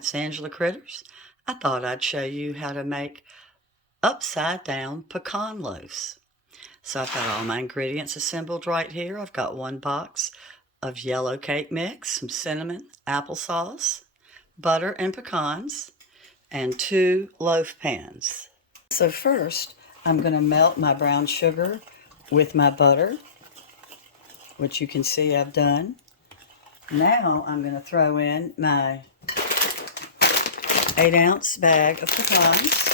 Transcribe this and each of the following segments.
it's Angela Critters. I thought I'd show you how to make upside down pecan loaves. So I've got all my ingredients assembled right here. I've got 1 box of yellow cake mix, some cinnamon, applesauce, butter and pecans, and 2 loaf pans. So first, I'm going to melt my brown sugar with my butter, which you can see I've done. Now I'm going to throw in my 8-ounce bag of pecans.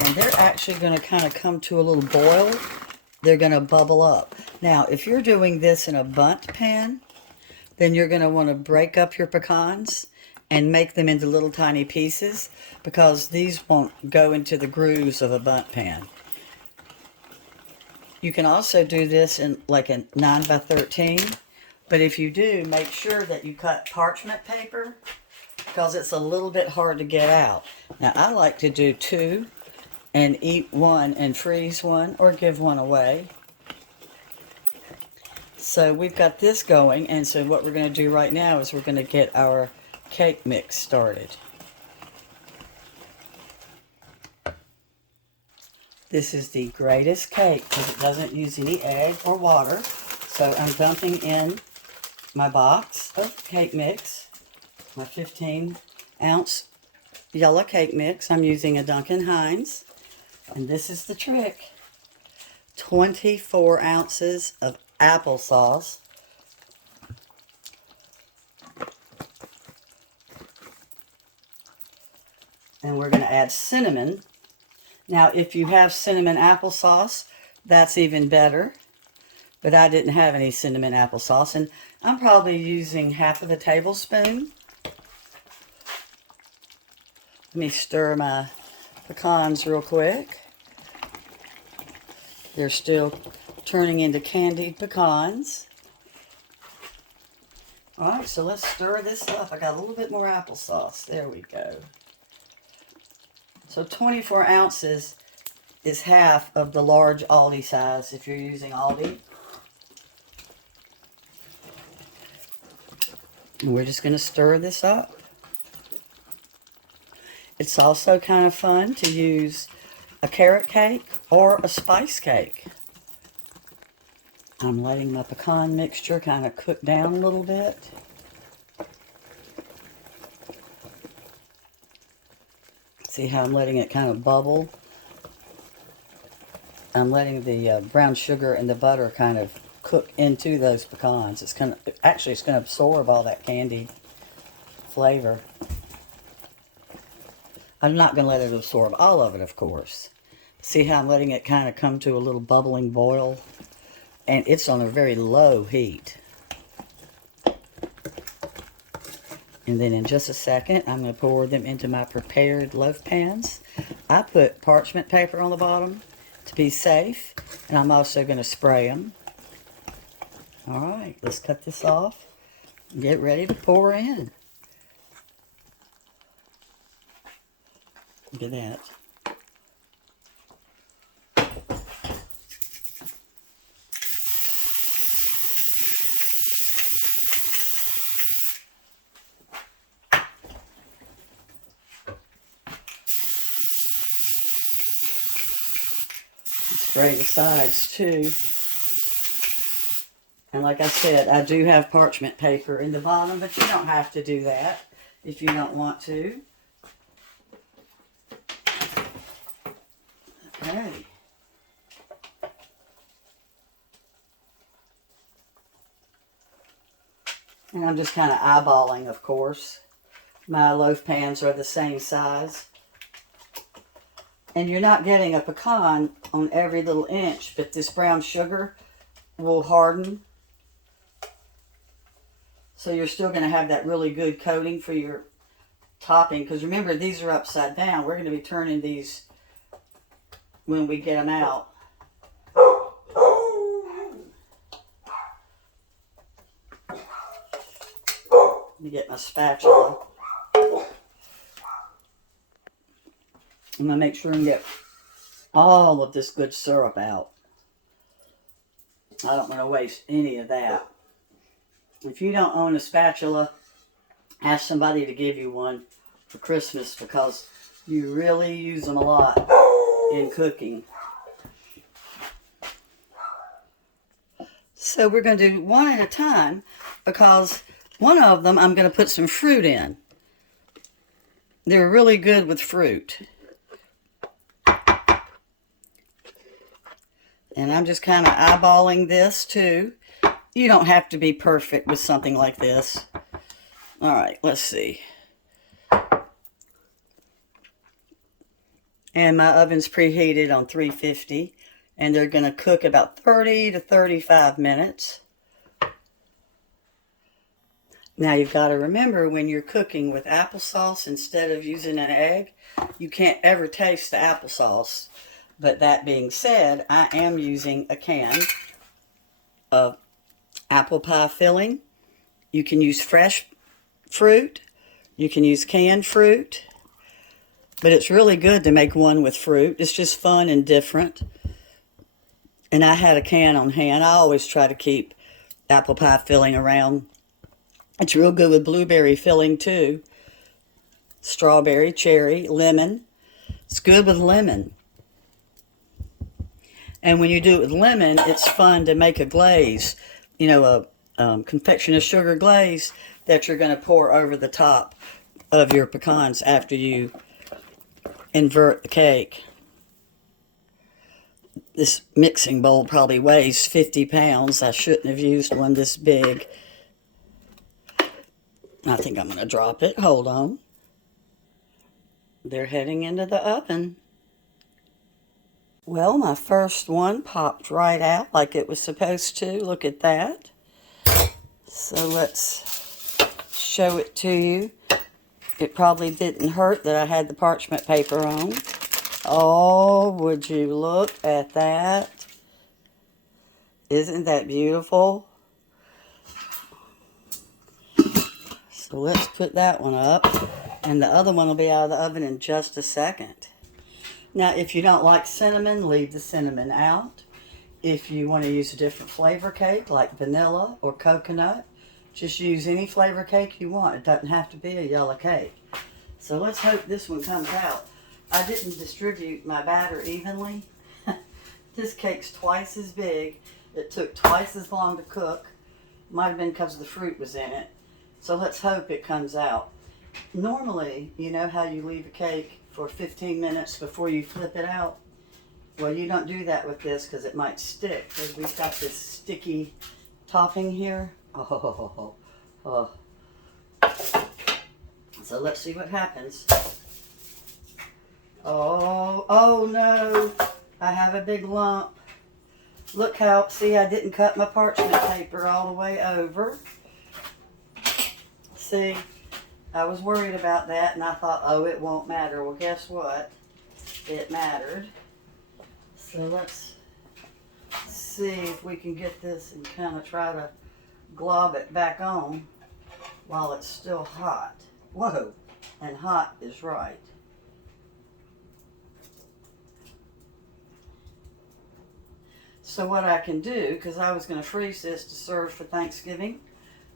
And they're actually going to kind of come to a little boil. They're going to bubble up. Now, if you're doing this in a bundt pan, then you're going to want to break up your pecans and make them into little tiny pieces, because these won't go into the grooves of a bundt pan. You can also do this in like a 9x13, but if you do, make sure that you cut parchment paper, because it's a little bit hard to get out. Now, I like to do 2 and eat 1 and freeze 1 or give 1 away. So we've got this going, and so what we're going to do right now is we're going to get our cake mix started. This is the greatest cake because it doesn't use any egg or water. So I'm dumping in my box of cake mix, my 15-ounce yellow cake mix. I'm using a Duncan Hines. And this is the trick. 24 ounces of applesauce. And we're going to add cinnamon. Now, if you have cinnamon applesauce, that's even better. But I didn't have any cinnamon applesauce, and I'm probably using half of a tablespoon. Let me stir my pecans real quick. They're still turning into candied pecans. All right, so let's stir this up. I got a little bit more applesauce. There we go. So 24 ounces is half of the large Aldi size if you're using Aldi. And we're just going to stir this up. It's also kind of fun to use a carrot cake or a spice cake. I'm letting my pecan mixture kind of cook down a little bit. See how I'm letting it kind of bubble? I'm letting the brown sugar and the butter kind of cook into those pecans. It's going to, actually, it's going to absorb all that candy flavor. I'm not going to let it absorb all of it, of course. See how I'm letting it kind of come to a little bubbling boil? And it's on a very low heat. And then in just a second, I'm going to pour them into my prepared loaf pans. I put parchment paper on the bottom to be safe. And I'm also going to spray them. All right, let's cut this off and get ready to pour in. Look at that. Spray the sides too. And like I said, I do have parchment paper in the bottom, but you don't have to do that if you don't want to. Okay. And I'm just kind of eyeballing, of course. My loaf pans are the same size. And you're not getting a pecan on every little inch, but this brown sugar will harden. So you're still going to have that really good coating for your topping. Because remember, these are upside down. We're going to be turning these when we get them out. Let me get my spatula. I'm going to make sure and get all of this good syrup out. I don't want to waste any of that. If you don't own a spatula, ask somebody to give you one for Christmas because you really use them a lot in cooking. So we're going to do one at a time because one of them I'm going to put some fruit in. They're really good with fruit. And I'm just kind of eyeballing this too. You don't have to be perfect with something like this. All right, let's see. And my oven's preheated on 350. And they're going to cook about 30 to 35 minutes. Now you've got to remember when you're cooking with applesauce instead of using an egg, you can't ever taste the applesauce. But that being said, I am using a can of apple pie filling. You can use fresh fruit. You can use canned fruit. But it's really good to make one with fruit. It's just fun and different. And I had a can on hand. I always try to keep apple pie filling around. It's real good with blueberry filling too. Strawberry, cherry, lemon. It's good with lemon. And when you do it with lemon, it's fun to make a glaze. You know, a confectioner sugar glaze that you're going to pour over the top of your pecans after you invert the cake. This mixing bowl probably weighs 50 pounds. I shouldn't have used one this big. I think I'm going to drop it. Hold on. They're heading into the oven. Well, my first one popped right out like it was supposed to. Look at that. So let's show it to you. It probably didn't hurt that I had the parchment paper on. Oh, would you look at that? Isn't that beautiful? So let's put that one up. And the other one will be out of the oven in just a second. Now, if you don't like cinnamon, leave the cinnamon out. If you want to use a different flavor cake, like vanilla or coconut, just use any flavor cake you want. It doesn't have to be a yellow cake. So let's hope this one comes out. I didn't distribute my batter evenly. This cake's twice as big. It took twice as long to cook. Might have been because the fruit was in it. So let's hope it comes out. Normally, you know how you leave a cake for 15 minutes before you flip it out? Well, you don't do that with this because it might stick, because we've got this sticky topping here. Oh. So let's see what happens. Oh no, I have a big lump. Look how, see, I didn't cut my parchment paper all the way over. See, I was worried about that and I thought, oh, it won't matter. Well, guess what? It mattered. So let's see if we can get this and kind of try to glob it back on while it's still hot. Whoa, and hot is right. So what I can do, because I was going to freeze this to serve for Thanksgiving,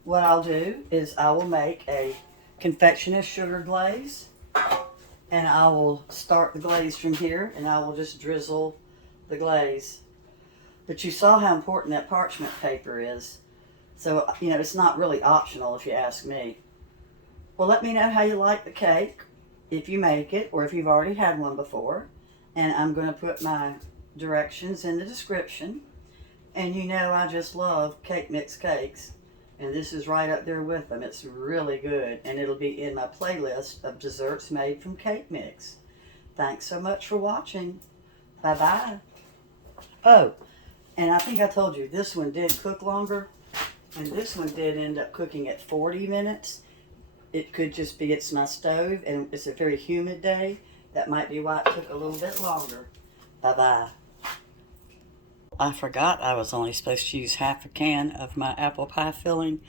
what I'll do is I will make a confectioner's sugar glaze, and I will start the glaze from here, and I will just drizzle the glaze. But you saw how important that parchment paper is. So, you know, it's not really optional if you ask me. Well, let me know how you like the cake, if you make it, or if you've already had one before. And I'm going to put my directions in the description. And you know I just love cake mix cakes. And this is right up there with them. It's really good. And it'll be in my playlist of desserts made from cake mix. Thanks so much for watching. Bye-bye. Oh, and I think I told you, this one did cook longer. And this one did end up cooking at 40 minutes. It could just be it's my stove, and it's a very humid day. That might be why it took a little bit longer. Bye-bye. I forgot I was only supposed to use half a can of my apple pie filling.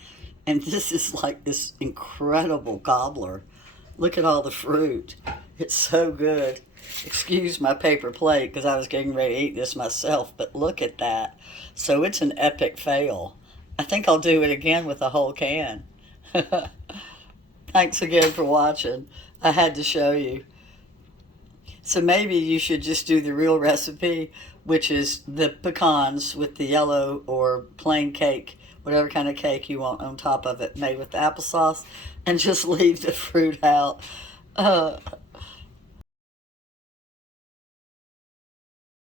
And this is like this incredible gobbler. Look at all the fruit. It's so good. Excuse my paper plate because I was getting ready to eat this myself, but look at that. So it's an epic fail. I think I'll do it again with a whole can. Thanks again for watching. I had to show you. So maybe you should just do the real recipe, which is the pecans with the yellow or plain cake, whatever kind of cake you want on top of it, made with applesauce, and just leave the fruit out.